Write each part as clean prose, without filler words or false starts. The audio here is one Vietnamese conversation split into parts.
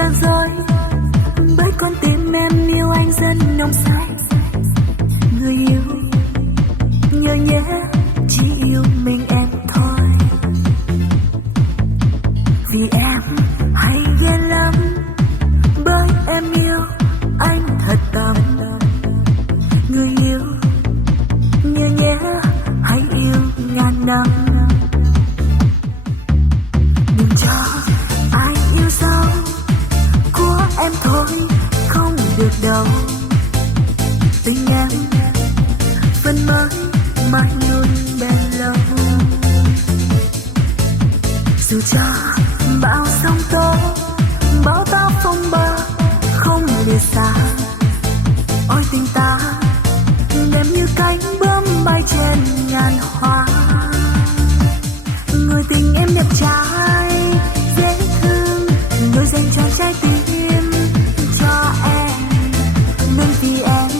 gian dối, bởi con tim em yêu anh rất nồng say. Người yêu nhớ nhé, chỉ yêu mình em thôi. Vì em hay ghen lắm, bởi em yêu anh thật tâm. Người yêu nhớ nhé, hãy yêu ngàn năm. Đừng cho ai yêu dấu của em thôi, không được đâu. Tình em vẫn mới mãi luôn bền lâu. Dù cho bão sóng tố, bão táp phong ba không lìa xa. Ôi tình ta đẹp như cánh bướm bay trên ngàn hoa. Người tình em đẹp trai dễ thương, người dành cho trái tim cho em. Nên vì em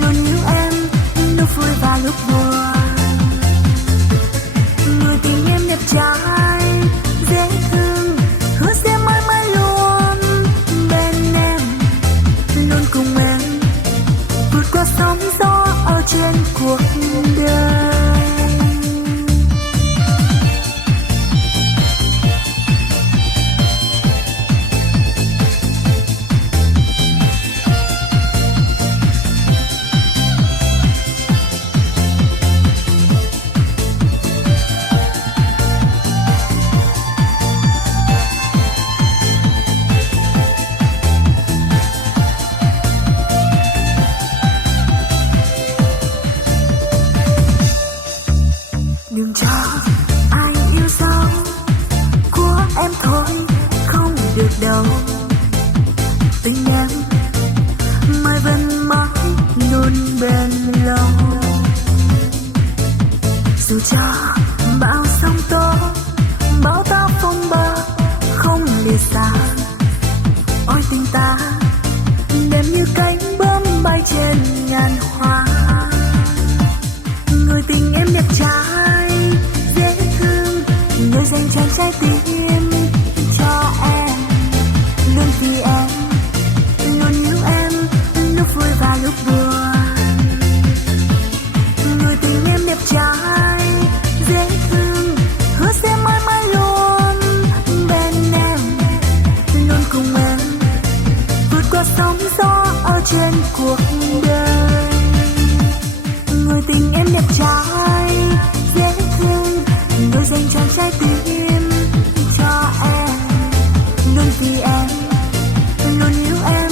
luôn yêu em, lúc vui và lúc buồn. Người tình em đẹp trai dễ thương, hứa sẽ mãi mãi luôn bên em, luôn cùng em vượt qua sóng gió ở trên cuộc đời. Đừng cho ai yêu dấu của em thôi, không được đâu. Tình em mãi vẫn mãi luôn bên lâu. Dù cho bão sóng tố, bão táp phong ba không lìa xa. Ôi tình ta đẹp như cánh bướm bay trên ngàn hoa. Người tình em đẹp trai dễ thương, người dành cho trái tim cho em. Luôn vì em, luôn yêu em, lúc vui và lúc buồn. Người tình em đẹp trai dễ thương, hứa sẽ mãi mãi luôn bên em, luôn cùng em vượt qua sóng gió ở trên cuộc đời. Người tình em đẹp trai dễ thương, người dành cho trái tim cho em. Luôn vì em, luôn yêu em,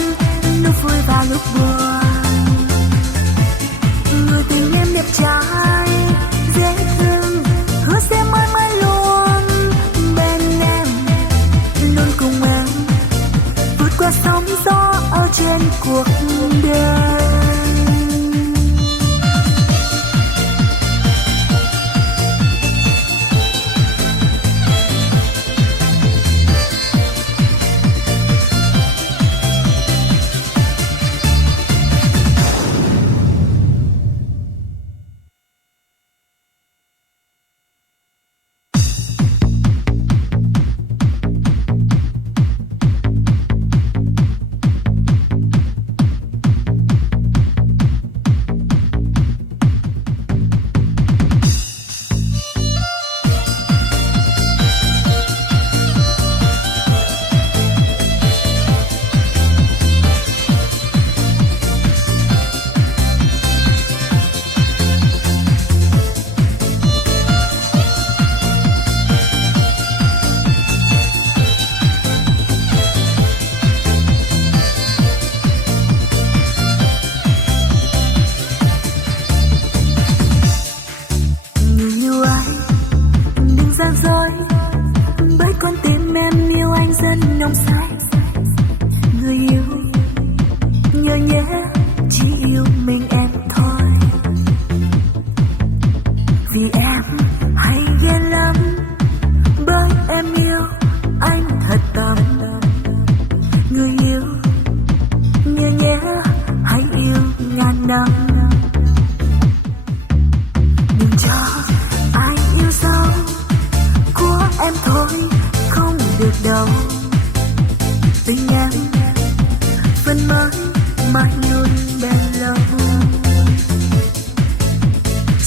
lúc vui và lúc buồn. Người tình em đẹp trai dễ thương, hứa sẽ mãi mãi luôn bên em, luôn cùng em vượt qua sóng gió ở trên cuộc đời. Đừng cho ai yêu dấu em thôi, không được đâu. tình em phần mới mãi luôn bền lâu.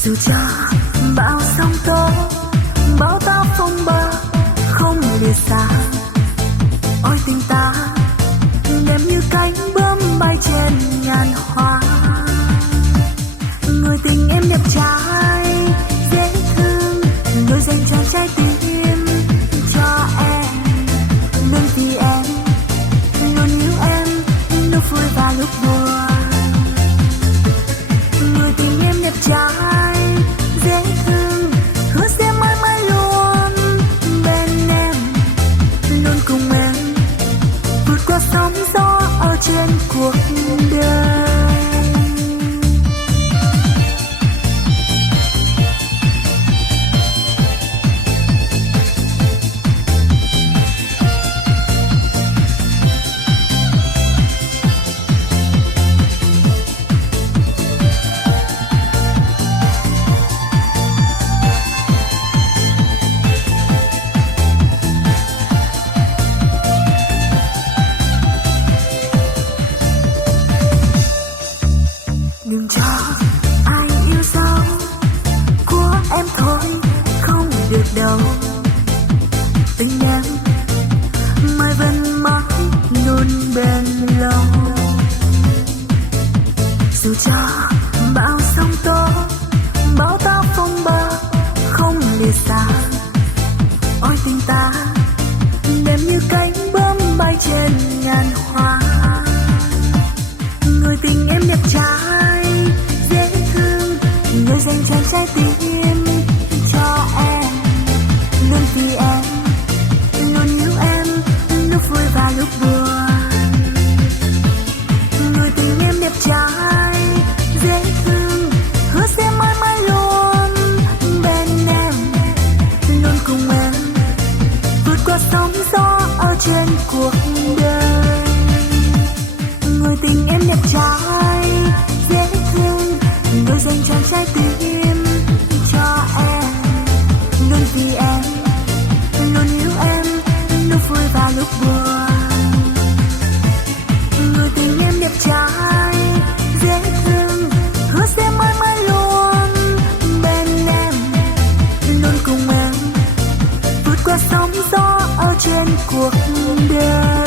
Dù cho bão sóng tố, bão táp phong ba không lìa xa, ôi tình ta đẹp như cánh bướm bay trên ngàn hoa. Người tình em đẹp trai dễ thương, người dành trọn trái tim cho em, luôn vì em, luôn yêu em lúc vui và lúc buồn. Người tình em đẹp trai dễ thương, hứa sẽ mãi mãi luôn bên em, luôn cùng em vượt qua sóng gió ở trên cuộc đời. Đừng cho ai yêu dấu của em thôi, không được đâu. Tình em mai vẫn mãi luôn bên lâu. Dù cho bão sóng tố, bão táp phong ba không lìa xa, ôi tình ta đẹp như cánh bướm bay trên ngàn hoa. Người tình em đẹp trai dễ thương, người dành trọn trái tim cho em, luôn vì em, luôn yêu em lúc vui và lúc buồn. Người tình em đẹp trai dễ thương, hứa sẽ mãi mãi luôn bên em, luôn cùng em vượt qua sóng gió ở trên cuộc đời. Người tình em đẹp trai dễ thương, người dành trọn trái tim cho em, luôn vì em, luôn yêu em lúc vui và lúc buồn. Người tình em đẹp trai dễ thương, hứa sẽ mãi mãi luôn bên em, luôn cùng em vượt qua sóng gió ở trên cuộc đời.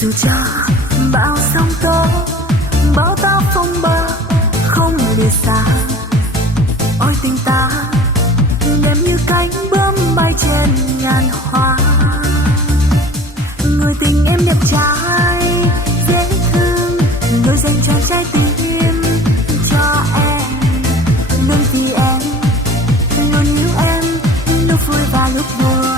Dù cho bão sóng tố, bão táp phong ba không lìa xa, ôi tình ta đẹp như cánh bướm bay trên ngàn hoa. Người tình em đẹp trai dễ thương, người dành trọn trái tim cho em, luôn vì em, luôn yêu em lúc vui và lúc buồn.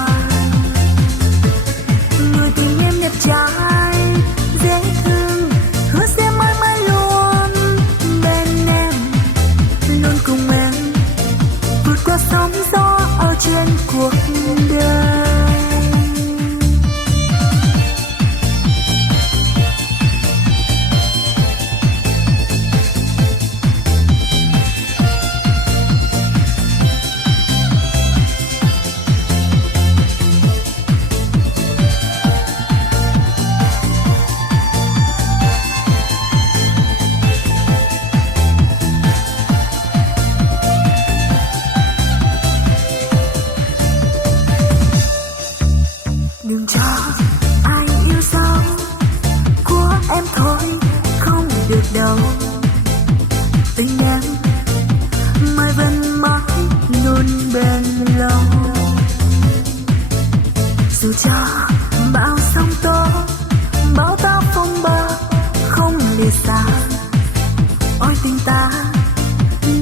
đừng cho ai yêu dấu của em thôi không được đâu. Tình em mai vẫn mãi luôn bên lâu, dù cho bao sóng tố bão táp phong ba không lìa xa. Ôi tình ta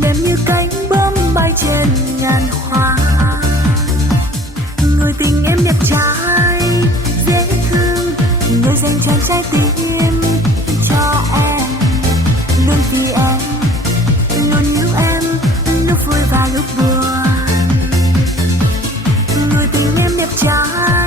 đẹp như cánh bướm bay trên ngàn hoa. Người tình em đẹp trai dễ thương, người dành tràn trái tim cho em, luôn vì em, luôn yêu em lúc vui và lúc buồn. Người tình em đẹp trai